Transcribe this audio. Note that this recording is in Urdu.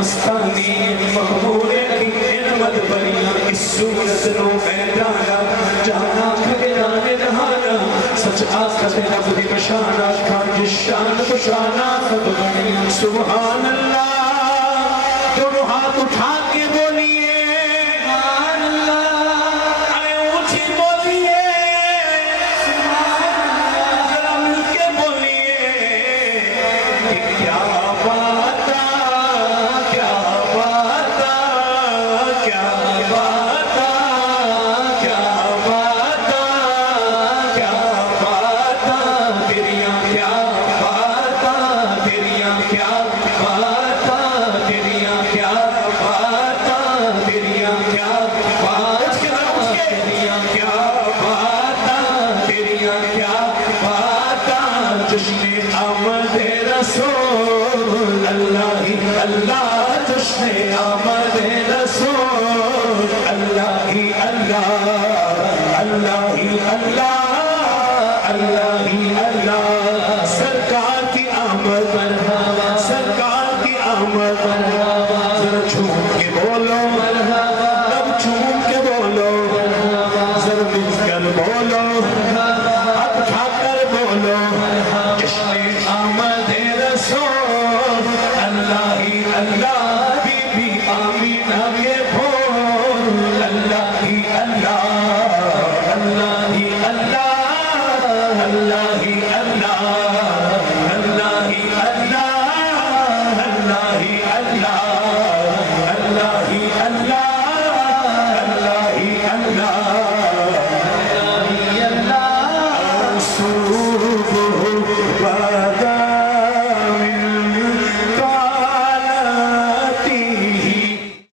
مستانی مقبول کی نعمت بریاں اس صورت رو میدانا جانا کھگرانے نہانا سچ آسکت رب دی بشانا کھانج شان بشانا سب بڑیاں سبحان اللہ دونوں ہاتھ اٹھا کے بولیے سبحان اللہ آئے اونچی بولیے سبحان اللہ ذرا مل کے بولیے کہ کیا بولو